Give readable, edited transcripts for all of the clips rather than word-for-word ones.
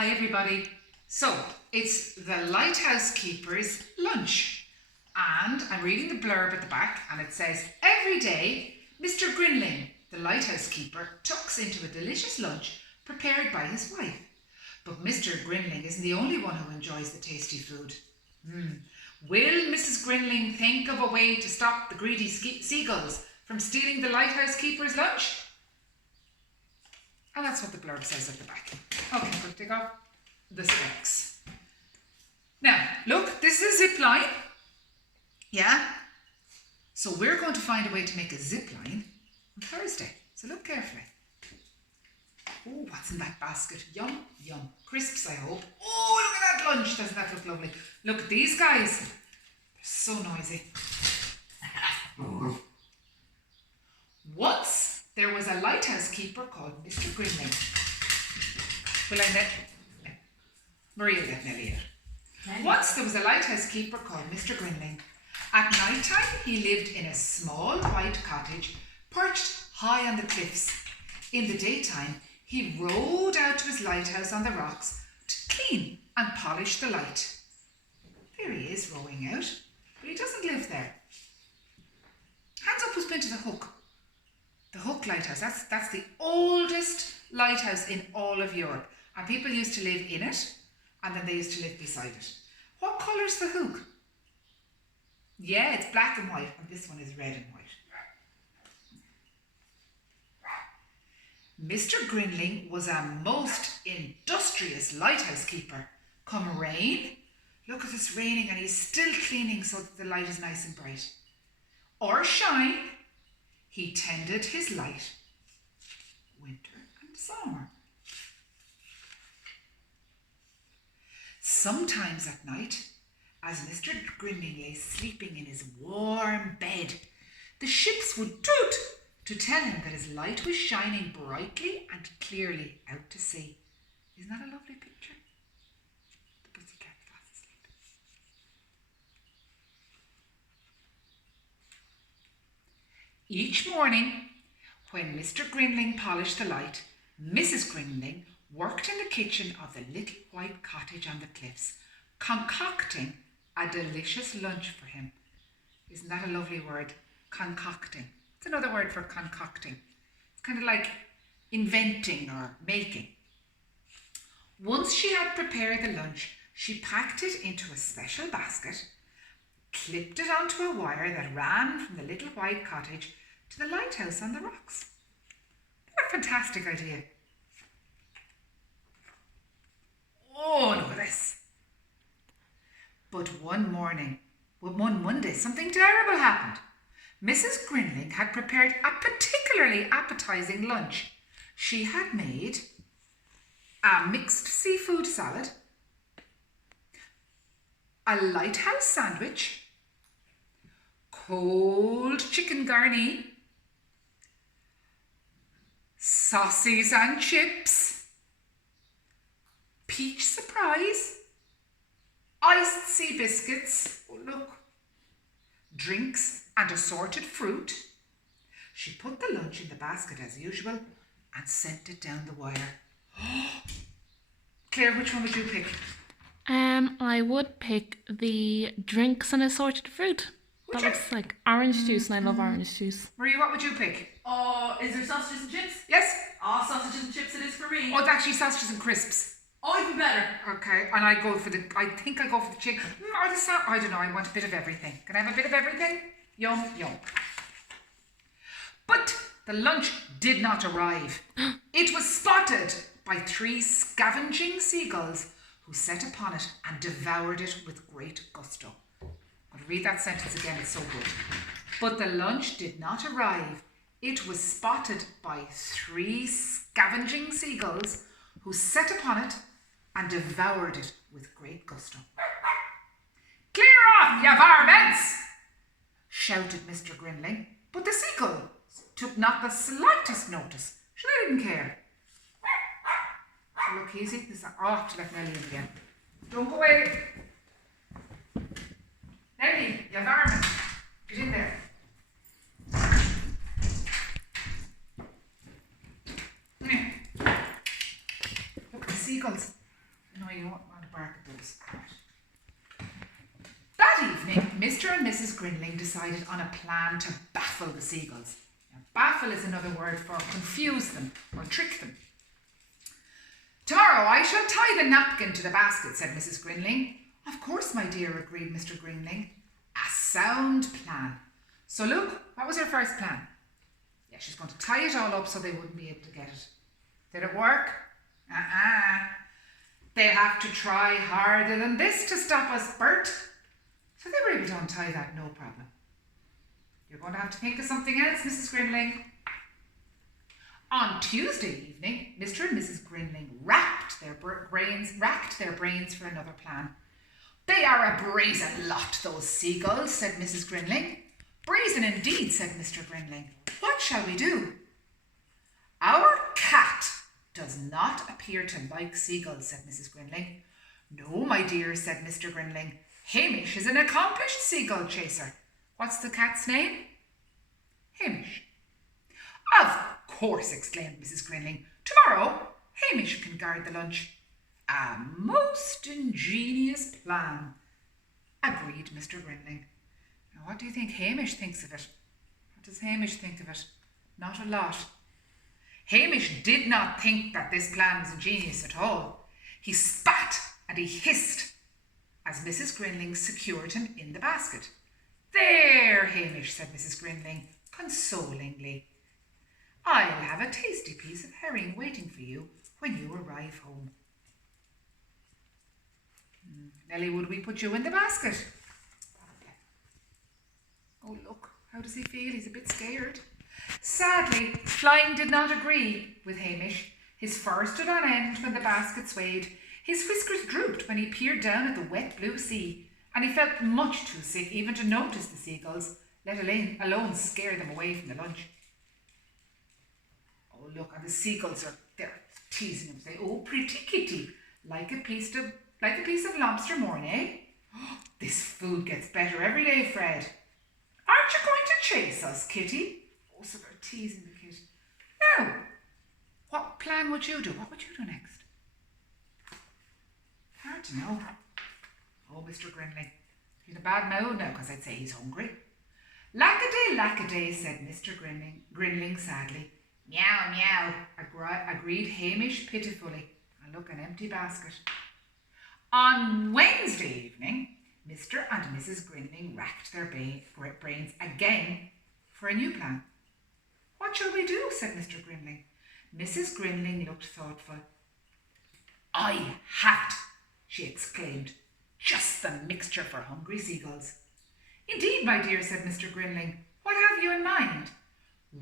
Hi everybody. So it's the Lighthouse Keeper's lunch, and I'm reading the blurb at the back, and it says, every day Mr. Grinling, the Lighthouse Keeper, tucks into a delicious lunch prepared by his wife. But Mr. Grinling isn't the only one who enjoys the tasty food. Will Mrs. Grinling think of a way to stop the greedy seagulls from stealing the Lighthouse Keeper's lunch? And that's what the blurb says at the back. Okay, we'll take off the specs. Now, look, this is a zip line. Yeah? So we're going to find a way to make a zip line on Thursday. So look carefully. Oh, what's in that basket? Yum, yum. Crisps, I hope. Oh, look at that lunch. Doesn't that look lovely? Look at these guys. They're so noisy. Once there was a lighthouse keeper called Mr. Grinling. Will I let Maria let Nelly out? Once there was a lighthouse keeper called Mr. Grinling. At night time, he lived in a small white cottage perched high on the cliffs. In the daytime, he rowed out to his lighthouse on the rocks to clean and polish the light. There he is rowing out, but he doesn't live there. Hands up who's been to the Hook. The Hook Lighthouse, that's the oldest lighthouse in all of Europe. And people used to live in it, and then they used to live beside it. What colour's the Hook? Yeah, it's black and white, and this one is red and white. Mr. Grinling was a most industrious lighthouse keeper. Come rain, look at it's raining and he's still cleaning so that the light is nice and bright. Or shine, he tended his light, winter and summer. Sometimes at night, as Mr. Grinling lay sleeping in his warm bed, the ships would toot to tell him that his light was shining brightly and clearly out to sea. Isn't that a lovely picture? The pussycat fast asleep. Each morning, when Mr. Grinling polished the light, Mrs. Grinling worked in the kitchen of the little white cottage on the cliffs, concocting a delicious lunch for him. Isn't that a lovely word? Concocting. It's another word for concocting. It's kind of like inventing or making. Once she had prepared the lunch, she packed it into a special basket, clipped it onto a wire that ran from the little white cottage to the lighthouse on the rocks. What a fantastic idea. Oh, look at this. But one Monday, something terrible happened. Mrs. Grinling had prepared a particularly appetizing lunch. She had made a mixed seafood salad, a lighthouse sandwich, cold chicken garni, sausages and chips, peach surprise, iced sea biscuits, oh look, drinks and assorted fruit. She put the lunch in the basket as usual and sent it down the wire. Claire, which one would you pick? I would pick the drinks and assorted fruit. That looks like orange juice, and I love orange juice. Maria, what would you pick? Oh, is there sausages and chips? Yes? Oh, sausages and chips it is for me. Oh, it's actually sausages and crisps. Oh, even better. Okay, and I think I go for the chicken. Or the I don't know, I want a bit of everything. Can I have a bit of everything? Yum, yum. But the lunch did not arrive. It was spotted by 3 scavenging seagulls who set upon it and devoured it with great gusto. I'll read that sentence again, it's so good. But the lunch did not arrive. It was spotted by 3 scavenging seagulls who set upon it and devoured it with great gusto. Clear off, you varmints! Shouted Mr. Grinling, but the seagulls took not the slightest notice. They didn't care. Look, he's eating this. I'll have to let Nelly in again. Don't go away. Nelly, you varmint. Get in there. Look at the seagulls. you don't want to bark at those. That evening, Mr. and Mrs. Grinling decided on a plan to baffle the seagulls. Now, baffle is another word for confuse them or trick them. Tomorrow I shall tie the napkin to the basket, said Mrs. Grinling. Of course, my dear, agreed Mr. Grinling. A sound plan. So look, what was her first plan? Yeah, she's going to tie it all up so they wouldn't be able to get it. Did it work? They'll have to try harder than this to stop us, Bert. So they were able to untie that, no problem. You're going to have to think of something else, Mrs. Grinling. On Tuesday evening, Mr. and Mrs. Grinling racked their brains for another plan. They are a brazen lot, those seagulls, said Mrs. Grinling. Brazen indeed, said Mr. Grinling. What shall we do? Our cat does not appear to like seagulls, said Mrs. Grinling. No, my dear, said Mr. Grinling. Hamish is an accomplished seagull chaser. What's the cat's name? Hamish. Of course, exclaimed Mrs. Grinling. Tomorrow, Hamish can guard the lunch. A most ingenious plan, agreed Mr. Grinling. Now, what do you think Hamish thinks of it? What does Hamish think of it? Not a lot. Hamish did not think that this plan was ingenious at all. He spat and he hissed as Mrs. Grinling secured him in the basket. There, Hamish, said Mrs. Grinling consolingly. I'll have a tasty piece of herring waiting for you when you arrive home. Nellie, would we put you in the basket? Oh, look, how does he feel? He's a bit scared. Sadly, Flying did not agree with Hamish. His fur stood on end when the basket swayed. His whiskers drooped when he peered down at the wet blue sea, and he felt much too sick even to notice the seagulls, let alone scare them away from the lunch. Oh, look, and the seagulls they're teasing him. Say, oh, pretty kitty, like a piece of lobster morn, eh? This food gets better every day, Fred. Aren't you going to chase us, kitty? Oh, so they're teasing the kid. Now, what plan would you do? What would you do next? Hard to know. Oh, Mr. Grinling. He's in a bad mood now because I'd say he's hungry. Lackaday, lackaday, said Mr. Grinling sadly. Meow, meow, agreed Hamish pitifully. And look, an empty basket. On Wednesday evening, Mr. and Mrs. Grinling racked their brains again for a new plan. What shall we do? Said Mr. Grinling. Mrs. Grinling looked thoughtful. I have it, she exclaimed. Just the mixture for hungry seagulls. Indeed, my dear, said Mr. Grinling. What have you in mind?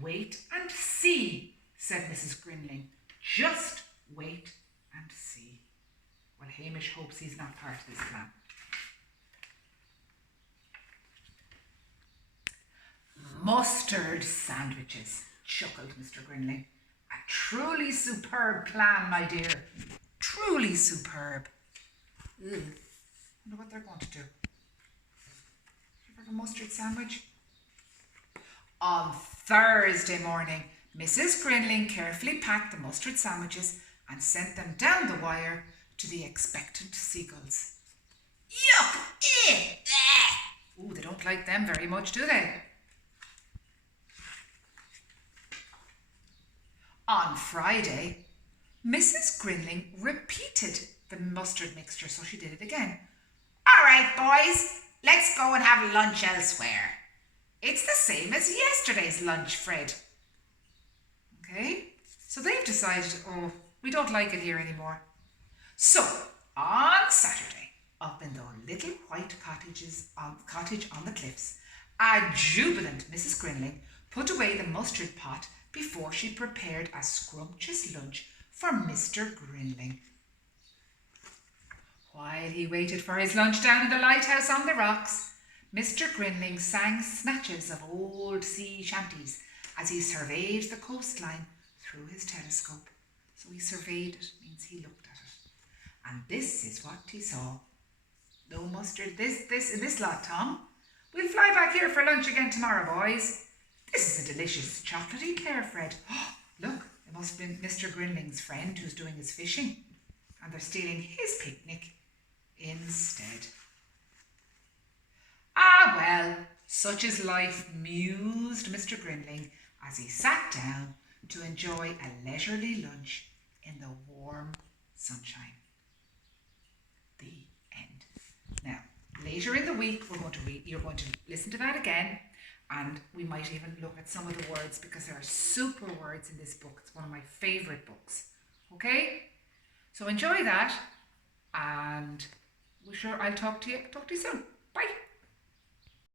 Wait and see, said Mrs. Grinling. Just wait and see. Well, Hamish hopes he's not part of this plan. Mustard sandwiches, chuckled Mr. Grinling. A truly superb plan, my dear. Truly superb. Ugh. Wonder what they're going to do. Have a mustard sandwich? On Thursday morning, Mrs. Grinling carefully packed the mustard sandwiches and sent them down the wire to the expectant seagulls. Yuck! Ooh, they don't like them very much, do they? On Friday, Mrs. Grinling repeated the mustard mixture, so she did it again. All right, boys, let's go and have lunch elsewhere. It's the same as yesterday's lunch, Fred. Okay, so they've decided, oh, we don't like it here anymore. So, on Saturday, up in the little white cottage on the cliffs, a jubilant Mrs. Grinling put away the mustard pot before she prepared a scrumptious lunch for Mr. Grinling. While he waited for his lunch down in the lighthouse on the rocks, Mr. Grinling sang snatches of old sea shanties as he surveyed the coastline through his telescope. So he surveyed it, means he looked at it. And this is what he saw. No mustard, this in this lot, Tom. We'll fly back here for lunch again tomorrow, boys. This is a delicious chocolatey pear, Fred. Oh, look, it must have been Mr. Grinling's friend who's doing his fishing. and they're stealing his picnic instead. Ah, well, such is life, mused Mr. Grinling as he sat down to enjoy a leisurely lunch in the warm sunshine. The end. Now, later in the week, you're going to listen to that again, and we might even look at some of the words because there are super words in this book. It's one of my favourite books. Okay? So enjoy that, and I'll talk to you soon.